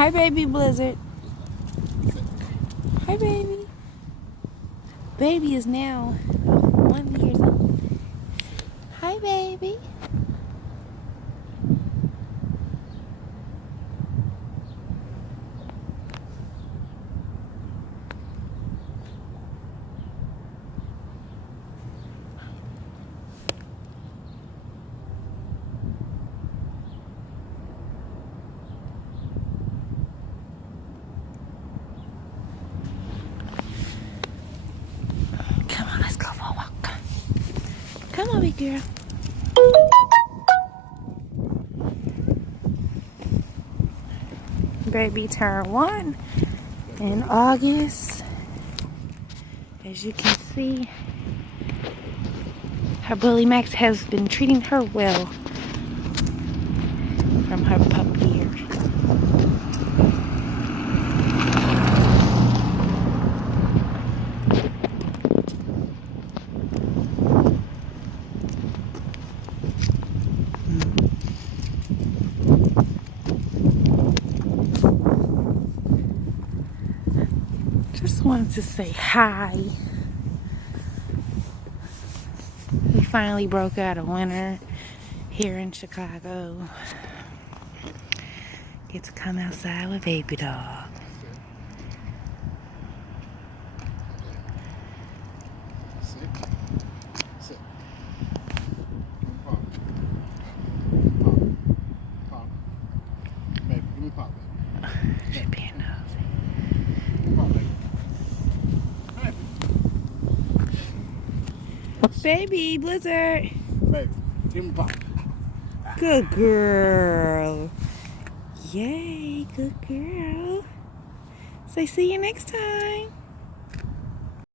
Hi, baby Blizzard. Hi, baby. Baby is now 1 year old. Hi, baby. Come on, let's go for a walk. Come on, big girl. Baby turned 1 in August. As you can see, her bully Max has been treating her well from her pup years. Just wanted to say hi. We finally broke out of winter here in Chicago. Get to come outside with baby dog. Sit. Sit. Pop. Baby, give me pop, baby. She being nosy. Pop, baby. Baby Blizzard. Baby, give me pop. Good girl. Yay, good girl. Say see you next time.